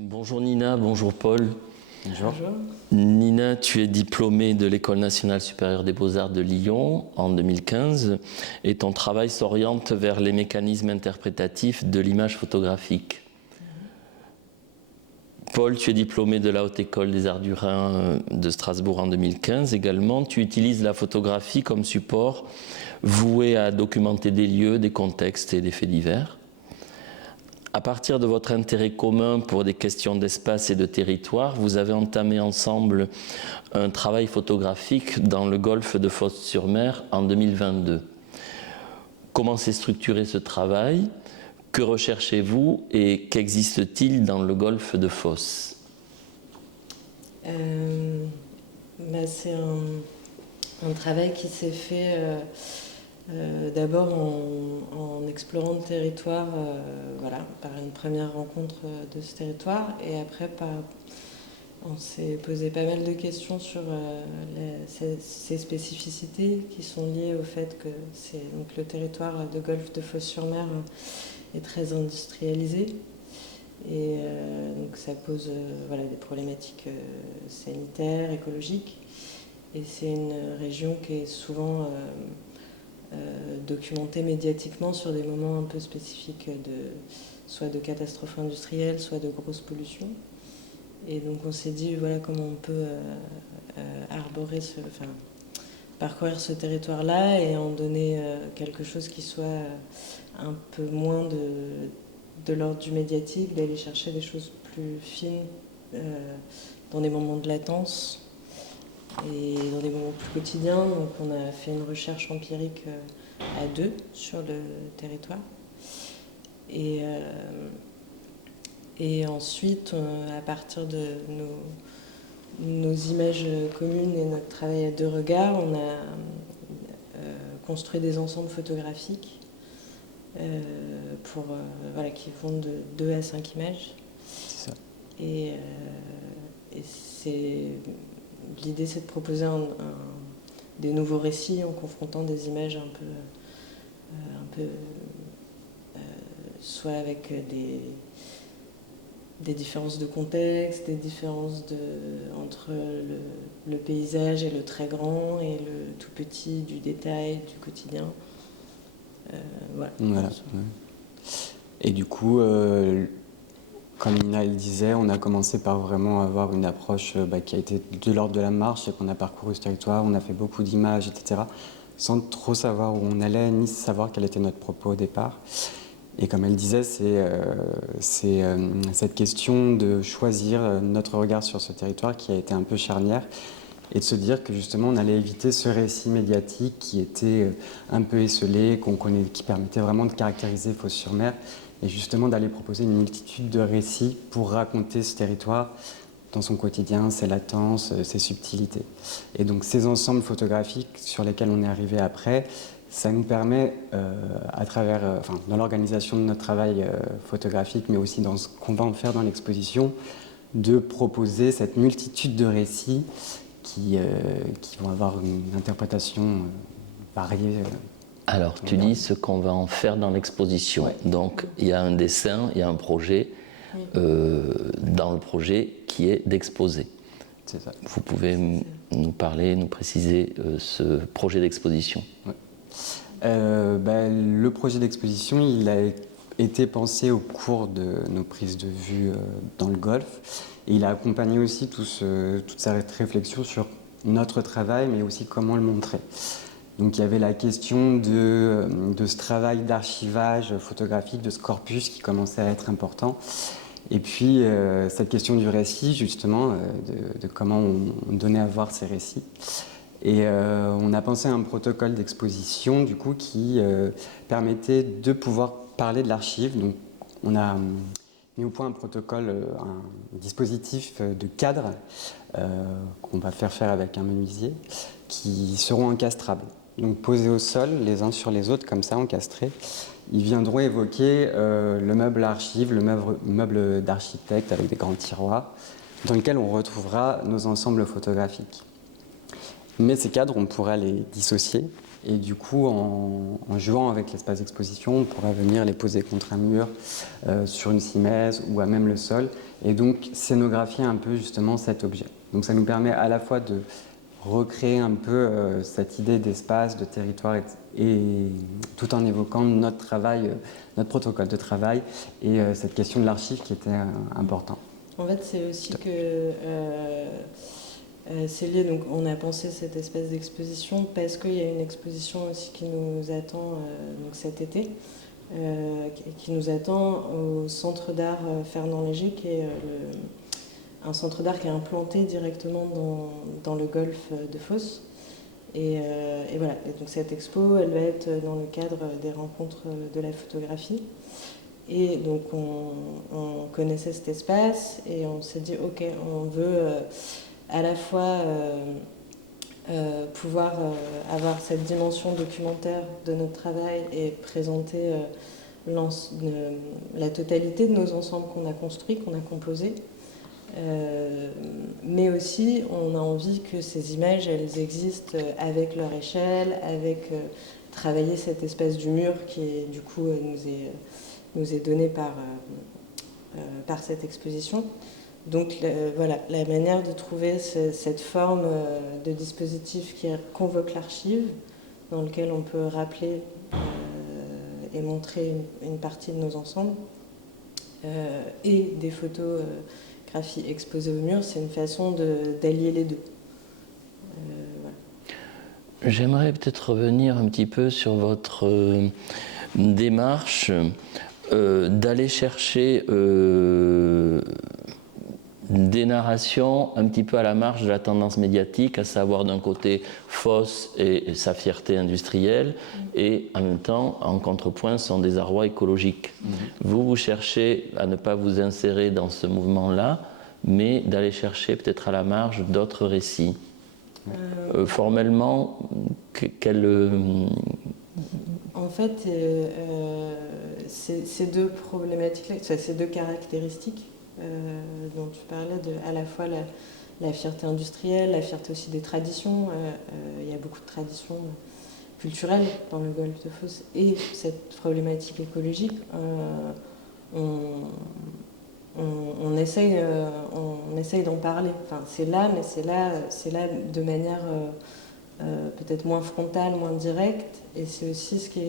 Bonjour Nina, bonjour Paul. Bonjour. Nina, tu es diplômée de l'École nationale supérieure des beaux-arts de Lyon en 2015 et ton travail s'oriente vers les mécanismes interprétatifs de l'image photographique. Paul, tu es diplômé de la Haute École des Arts du Rhin de Strasbourg en 2015 également. Tu utilises la photographie comme support voué à documenter des lieux, des contextes et des faits divers. À partir de votre intérêt commun pour des questions d'espace et de territoire, vous avez entamé ensemble un travail photographique dans le golfe de Fos-sur-Mer en 2022. Comment s'est structuré ce travail? Que recherchez-vous et qu'existe-t-il dans le golfe de Fos? C'est un travail qui s'est fait d'abord en explorant le territoire, par une première rencontre de ce territoire, et après on s'est posé pas mal de questions sur ces spécificités qui sont liées au fait que donc le territoire de golfe de Fos-sur-Mer est très industrialisé. Et donc ça pose des problématiques sanitaires, écologiques. Et c'est une région qui est souvent documentée médiatiquement sur des moments un peu spécifiques soit de catastrophes industrielles, soit de grosses pollutions. Et donc on s'est dit comment on peut parcourir ce territoire-là et en donner quelque chose qui soit un peu moins de l'ordre du médiatique, d'aller chercher des choses plus fines dans des moments de latence et dans des moments plus quotidiens. Donc on a fait une recherche empirique à deux sur le territoire. Et ensuite, à partir de nos images communes et notre travail à deux regards, on a construit des ensembles photographiques qui vont de 2 à 5 images. C'est ça. Et l'idée, c'est de proposer des nouveaux récits en confrontant des images un peu soit avec des différences de contexte, des différences entre le paysage et le très grand et le tout petit, du détail, du quotidien. Voilà. Et du coup, comme Nina le disait, on a commencé par vraiment avoir une approche qui a été de l'ordre de la marche, et qu'on a parcouru ce territoire, on a fait beaucoup d'images, etc., sans trop savoir où on allait, ni savoir quel était notre propos au départ. Et comme elle disait, c'est cette question de choisir notre regard sur ce territoire qui a été un peu charnière, et de se dire que justement on allait éviter ce récit médiatique qui était un peu esselé, qui permettait vraiment de caractériser Fos-sur-Mer, et justement d'aller proposer une multitude de récits pour raconter ce territoire dans son quotidien, ses latences, ses subtilités. Et donc ces ensembles photographiques sur lesquels on est arrivé après, ça nous permet, dans l'organisation de notre travail photographique, mais aussi dans ce qu'on va en faire dans l'exposition, de proposer cette multitude de récits qui vont avoir une interprétation variée. Alors, tu dis ce qu'on va en faire dans l'exposition. Ouais. Donc, il y a un dessin, il y a un projet dans le projet qui est d'exposer. C'est ça. Vous pouvez nous parler, nous préciser ce projet d'exposition? Ouais. Le projet d'exposition, il a été pensé au cours de nos prises de vue dans le golfe, et il a accompagné aussi toute cette réflexion sur notre travail, mais aussi comment le montrer. Donc il y avait la question de ce travail d'archivage photographique, de ce corpus qui commençait à être important, et puis cette question du récit, justement, de comment on donnait à voir ces récits. Et on a pensé à un protocole d'exposition, du coup, qui permettait de pouvoir parler de l'archive. Donc on a mis au point un protocole, un dispositif de cadre qu'on va faire avec un menuisier, qui seront encastrables. Donc posés au sol, les uns sur les autres, comme ça, encastrés. Ils viendront évoquer le meuble archive, le meuble d'architecte avec des grands tiroirs, dans lequel on retrouvera nos ensembles photographiques. Mais ces cadres, on pourra les dissocier Et du coup, en jouant avec l'espace d'exposition, on pourrait venir les poser contre un mur, sur une simèse ou à même le sol, et donc scénographier un peu justement cet objet. Donc ça nous permet à la fois de recréer un peu cette idée d'espace, de territoire, et tout en évoquant notre travail, notre protocole de travail, et cette question de l'archive qui était important. En fait, c'est aussi que c'est lié, donc on a pensé cette espèce d'exposition parce qu'il y a une exposition aussi qui nous attend donc cet été, qui nous attend au Centre d'art Fernand Léger, qui est un centre d'art qui est implanté directement dans le golfe de Fos. Et voilà, et donc cette expo, elle va être dans le cadre des rencontres de la photographie. Et donc on connaissait cet espace et on s'est dit, ok, on veut à la fois pouvoir avoir cette dimension documentaire de notre travail et présenter la totalité de nos ensembles qu'on a construits, qu'on a composés. Mais aussi, on a envie que ces images, elles existent avec leur échelle, avec travailler cette espèce du mur qui est, du coup nous est donné par cette exposition. Donc voilà, la manière de trouver cette forme de dispositif qui convoque l'archive, dans lequel on peut rappeler et montrer une partie de nos ensembles, et des photographies exposées au mur, c'est une façon d'allier les deux. Voilà. J'aimerais peut-être revenir un petit peu sur votre démarche d'aller chercher des narrations un petit peu à la marge de la tendance médiatique, à savoir d'un côté Fos et sa fierté industrielle, et en même temps, en contrepoint, son désarroi écologique. Vous cherchez à ne pas vous insérer dans ce mouvement-là, mais d'aller chercher peut-être à la marge d'autres récits. Formellement, En fait, ces deux problématiques-là, ces deux caractéristiques dont tu parlais, à la fois la fierté industrielle, la fierté aussi des traditions, il y a beaucoup de traditions culturelles dans le golfe de Fos, et cette problématique écologique, on essaye d'en parler. Enfin, c'est là, mais c'est là de manière peut-être moins frontale, moins directe, et c'est aussi ce qui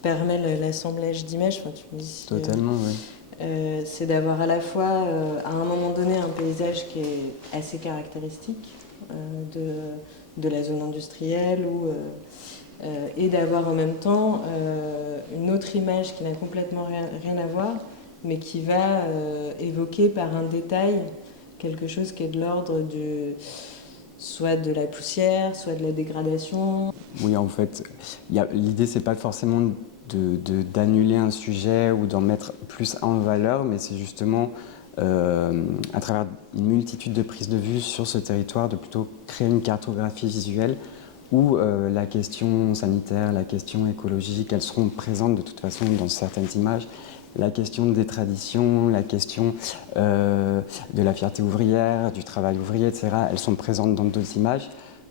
permet l'assemblage d'images. Enfin, tu me dis si, totalement, oui. C'est d'avoir à la fois, à un moment donné, un paysage qui est assez caractéristique de la zone industrielle, et d'avoir en même temps une autre image qui n'a complètement rien à voir, mais qui va évoquer par un détail quelque chose qui est de l'ordre soit de la poussière, soit de la dégradation. Oui, en fait, l'idée, c'est pas forcément d'annuler un sujet ou d'en mettre plus en valeur, mais c'est justement, à travers une multitude de prises de vue sur ce territoire, de plutôt créer une cartographie visuelle où la question sanitaire, la question écologique, elles seront présentes de toute façon dans certaines images. La question des traditions, la question de la fierté ouvrière, du travail ouvrier, etc., elles sont présentes dans d'autres images.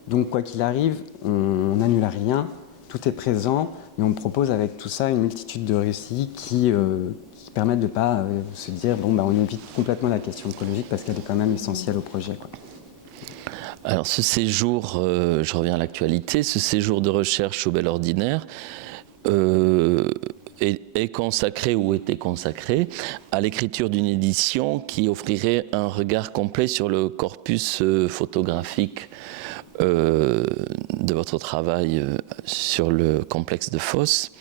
Donc, quoi qu'il arrive, on n'annule rien, tout est présent, mais on propose avec tout ça une multitude de récits qui permettent de ne pas se dire bon, on évite complètement la question écologique parce qu'elle est quand même essentielle au projet, quoi. Alors, ce séjour, je reviens à l'actualité, ce séjour de recherche au Bel Ordinaire est consacré ou était consacré à l'écriture d'une édition qui offrirait un regard complet sur le corpus photographique de votre travail sur le complexe de Fos,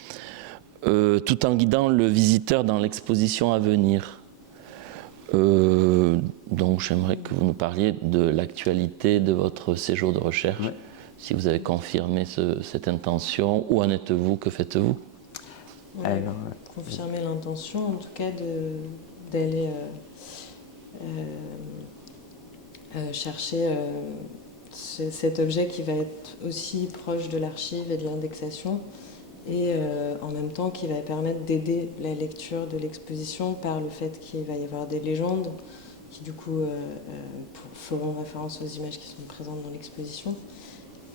tout en guidant le visiteur dans l'exposition à venir. Donc j'aimerais que vous nous parliez de l'actualité de votre séjour de recherche, ouais. Si vous avez confirmé cette intention, où en êtes-vous, que faites-vous? Alors, confirmer l'intention, en tout cas, d'aller chercher cet objet qui va être aussi proche de l'archive et de l'indexation, et en même temps qui va permettre d'aider la lecture de l'exposition par le fait qu'il va y avoir des légendes qui du coup feront référence aux images qui sont présentes dans l'exposition.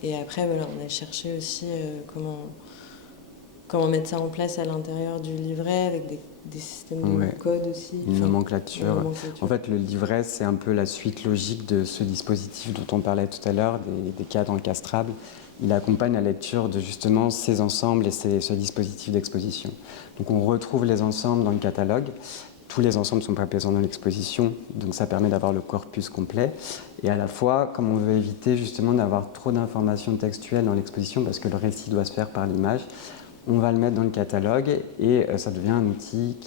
Et après, voilà, on a cherché aussi comment mettre ça en place à l'intérieur du livret avec des systèmes de code aussi. Une nomenclature. En fait, le livret, c'est un peu la suite logique de ce dispositif dont on parlait tout à l'heure, des cadres encastrables. Il accompagne la lecture de justement ces ensembles et ce dispositif d'exposition. Donc on retrouve les ensembles dans le catalogue. Tous les ensembles ne sont pas présents dans l'exposition, donc ça permet d'avoir le corpus complet. Et à la fois, comme on veut éviter justement d'avoir trop d'informations textuelles dans l'exposition, parce que le récit doit se faire par l'image, on va le mettre dans le catalogue et ça devient un outil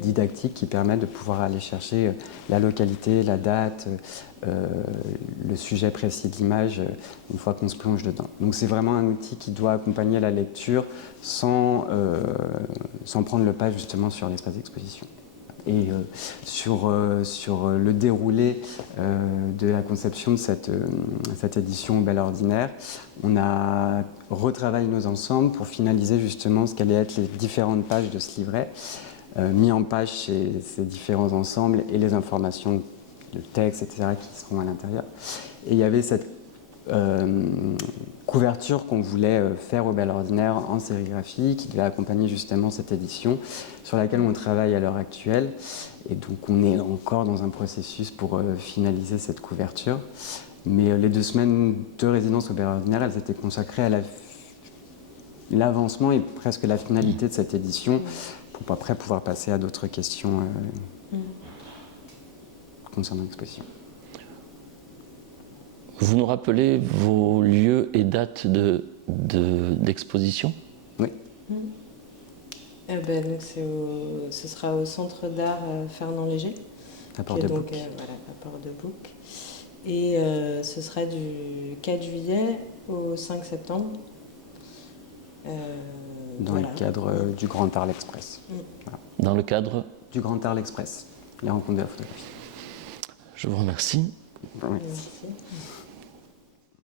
didactique qui permet de pouvoir aller chercher la localité, la date, le sujet précis de l'image une fois qu'on se plonge dedans. Donc c'est vraiment un outil qui doit accompagner la lecture sans prendre le pas justement sur l'espace d'exposition. Et sur le déroulé de la conception de cette édition Bel Ordinaire, on a retravaillé nos ensembles pour finaliser justement ce qu'allaient être les différentes pages de ce livret, mis en page ces différents ensembles et les informations, le texte, etc., qui seront à l'intérieur. Et il y avait cette couverture qu'on voulait faire au Bel Ordinaire en sérigraphie, qui devait accompagner justement cette édition, sur laquelle on travaille à l'heure actuelle. Et donc on est encore dans un processus pour finaliser cette couverture. Mais les 2 semaines de résidence au Bel Ordinaire, elles étaient consacrées à l'avancement et presque la finalité de cette édition, pour après pouvoir passer à d'autres questions concernant l'exposition. Vous nous rappelez vos lieux et dates d'exposition ? Oui. Donc ce sera au Centre d'art Fernand Léger, à Port-de-Bouc. Voilà, à Port-de-Bouc. Et ce sera du 4 juillet au 5 septembre. Dans le cadre du Grand Arles Express. Voilà. Dans le cadre du Grand Arles Express, les rencontres de la photographie. Je vous remercie. Merci.